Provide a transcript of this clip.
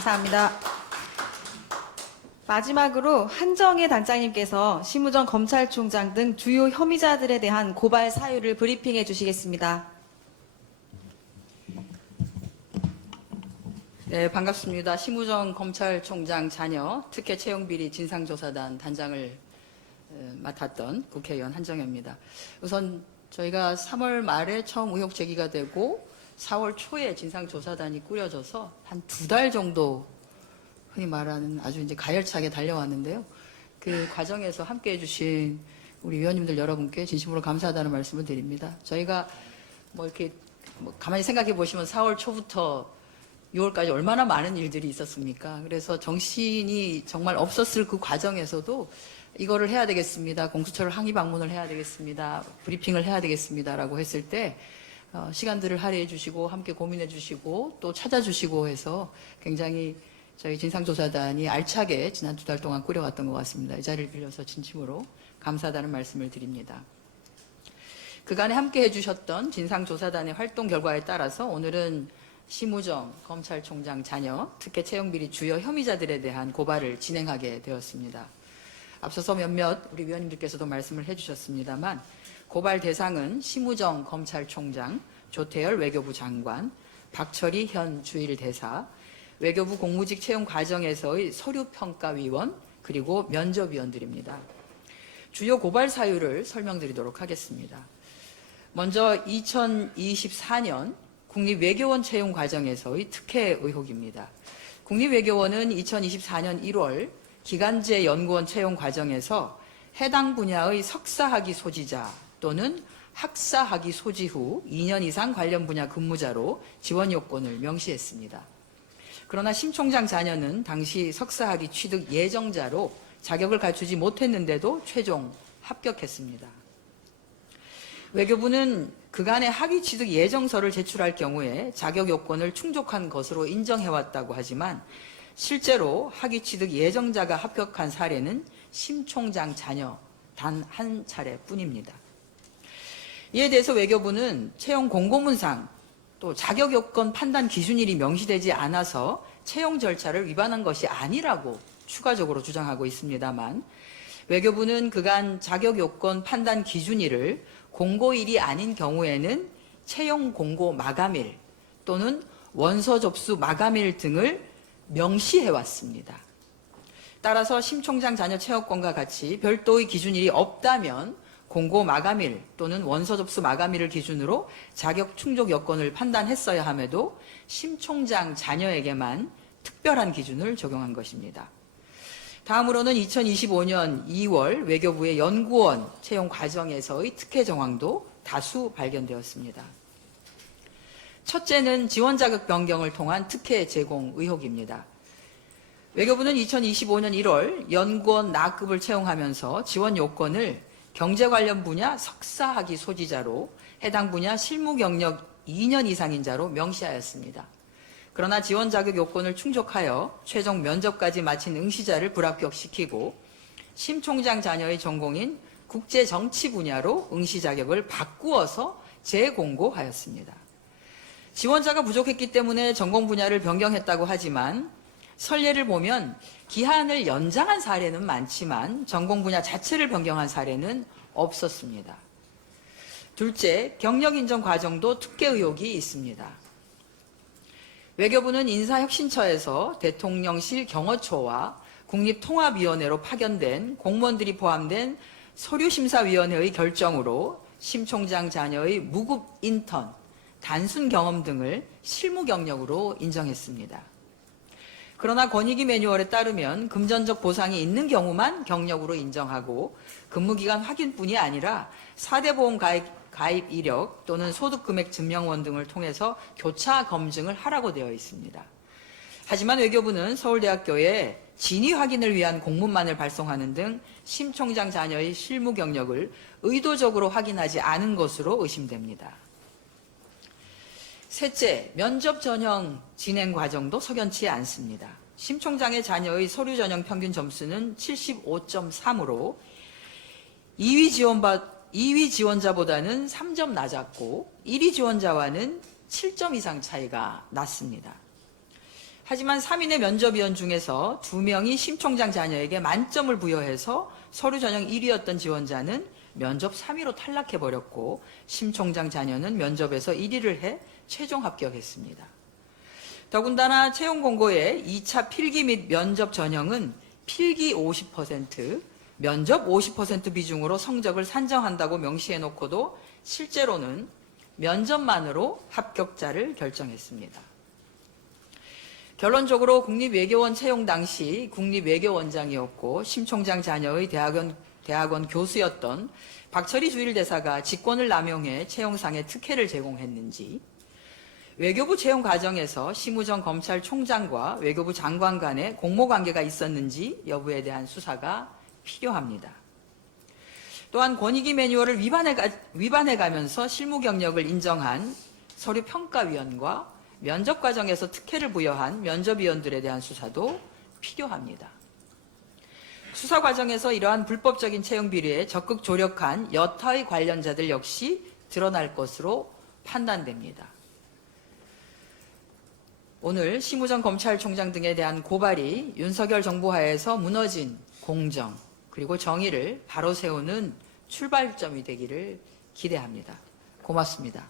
감사합니다. 마지막으로 한정혜 단장님께서 심우정 검찰총장 등 주요 혐의자들에 대한 고발 사유를 브리핑해 주시겠습니다. 네, 반갑습니다. 심우정 검찰총장 자녀 특혜 채용비리 진상조사단 단장을 맡았던 국회의원 한정혜입니다. 우선 저희가 3월 말에 처음 의혹 제기가 되고 4월 초에 진상조사단이 꾸려져서 한 2달 정도 흔히 말하는 아주 이제 가열차게 달려왔는데요. 그 과정에서 함께 해주신 우리 위원님들 여러분께 진심으로 감사하다는 말씀을 드립니다. 저희가 이렇게 가만히 생각해 보시면 4월 초부터 6월까지 얼마나 많은 일들이 있었습니까? 그래서 정신이 정말 없었을 그 과정에서도 이거를 해야 되겠습니다. 공수처를 항의 방문을 해야 되겠습니다. 브리핑을 해야 되겠습니다라고 했을 때 시간들을 할애해 주시고 함께 고민해 주시고 또 찾아주시고 해서 굉장히 저희 진상조사단이 알차게 지난 2달 동안 꾸려왔던 것 같습니다. 이 자리를 빌려서 진심으로 감사하다는 말씀을 드립니다. 그간에 함께 해주셨던 진상조사단의 활동 결과에 따라서 오늘은 심우정 검찰총장 자녀 특혜 채용비리 주요 혐의자들에 대한 고발을 진행하게 되었습니다. 앞서서 몇몇 우리 위원님들께서도 말씀을 해주셨습니다만 고발 대상은 심우정 검찰총장, 조태열 외교부 장관, 박철희 현 주일대사, 외교부 공무직 채용 과정에서의 서류평가위원, 그리고 면접위원들입니다. 주요 고발 사유를 설명드리도록 하겠습니다. 먼저 2024년 국립외교원 채용 과정에서의 특혜 의혹입니다. 국립외교원은 2024년 1월 기간제 연구원 채용 과정에서 해당 분야의 석사학위 소지자 또는 학사학위 소지 후 2년 이상 관련 분야 근무자로 지원 요건을 명시했습니다. 그러나 심 총장 자녀는 당시 석사학위 취득 예정자로 자격을 갖추지 못했는데도 최종 합격했습니다. 외교부는 그간의 학위 취득 예정서를 제출할 경우에 자격 요건을 충족한 것으로 인정해왔다고 하지만 실제로 학위 취득 예정자가 합격한 사례는 심 총장 자녀 단 한 차례뿐입니다. 이에 대해서 외교부는 채용 공고문상 또 자격 요건 판단 기준일이 명시되지 않아서 채용 절차를 위반한 것이 아니라고 추가적으로 주장하고 있습니다만 외교부는 그간 자격 요건 판단 기준일을 공고일이 아닌 경우에는 채용 공고 마감일 또는 원서 접수 마감일 등을 명시해 왔습니다. 따라서 심 총장 자녀 채용권과 같이 별도의 기준일이 없다면 공고 마감일 또는 원서 접수 마감일을 기준으로 자격 충족 여건을 판단했어야 함에도 심 총장 자녀에게만 특별한 기준을 적용한 것입니다. 다음으로는 2025년 2월 외교부의 연구원 채용 과정에서의 특혜 정황도 다수 발견되었습니다. 첫째는 지원 자격 변경을 통한 특혜 제공 의혹입니다. 외교부는 2025년 1월 연구원 나급을 채용하면서 지원 요건을 경제 관련 분야 석사학위 소지자로 해당 분야 실무 경력 2년 이상인 자로 명시하였습니다. 그러나 지원 자격 요건을 충족하여 최종 면접까지 마친 응시자를 불합격시키고 심 총장 자녀의 전공인 국제 정치 분야로 응시 자격을 바꾸어서 재공고하였습니다. 지원자가 부족했기 때문에 전공 분야를 변경했다고 하지만 선례를 보면 기한을 연장한 사례는 많지만 전공 분야 자체를 변경한 사례는 없었습니다. 둘째, 경력 인정 과정도 특혜 의혹이 있습니다. 외교부는 인사혁신처에서 대통령실 경호처와 국립통합위원회로 파견된 공무원들이 포함된 서류심사위원회의 결정으로 심 총장 자녀의 무급 인턴, 단순 경험 등을 실무 경력으로 인정했습니다. 그러나 권익위 매뉴얼에 따르면 금전적 보상이 있는 경우만 경력으로 인정하고 근무기간 확인뿐이 아니라 4대 보험 가입 이력 또는 소득금액 증명원 등을 통해서 교차 검증을 하라고 되어 있습니다. 하지만 외교부는 서울대학교에 진위 확인을 위한 공문만을 발송하는 등 심 총장 자녀의 실무 경력을 의도적으로 확인하지 않은 것으로 의심됩니다. 셋째, 면접 전형 진행 과정도 석연치 않습니다. 심 총장의 자녀의 서류 전형 평균 점수는 75.3으로 2위 지원자보다는 3점 낮았고 1위 지원자와는 7점 이상 차이가 났습니다. 하지만 3인의 면접위원 중에서 2명이 심 총장 자녀에게 만점을 부여해서 서류 전형 1위였던 지원자는 면접 3위로 탈락해버렸고 심 총장 자녀는 면접에서 1위를 해 최종 합격했습니다. 더군다나 채용 공고의 2차 필기 및 면접 전형은 필기 50%, 면접 50% 비중으로 성적을 산정한다고 명시해놓고도 실제로는 면접만으로 합격자를 결정했습니다. 결론적으로 국립외교원 채용 당시 국립외교원장이었고 심 총장 자녀의 대학원 교수였던 박철희 주일대사가 직권을 남용해 채용상의 특혜를 제공했는지, 외교부 채용 과정에서 심우정 검찰총장과 외교부 장관 간의 공모관계가 있었는지 여부에 대한 수사가 필요합니다. 또한 권익위 매뉴얼을 위반해가면서 실무 경력을 인정한 서류평가위원과 면접 과정에서 특혜를 부여한 면접위원들에 대한 수사도 필요합니다. 수사 과정에서 이러한 불법적인 채용 비리에 적극 조력한 여타의 관련자들 역시 드러날 것으로 판단됩니다. 오늘 심우정 검찰총장 등에 대한 고발이 윤석열 정부 하에서 무너진 공정 그리고 정의를 바로 세우는 출발점이 되기를 기대합니다. 고맙습니다.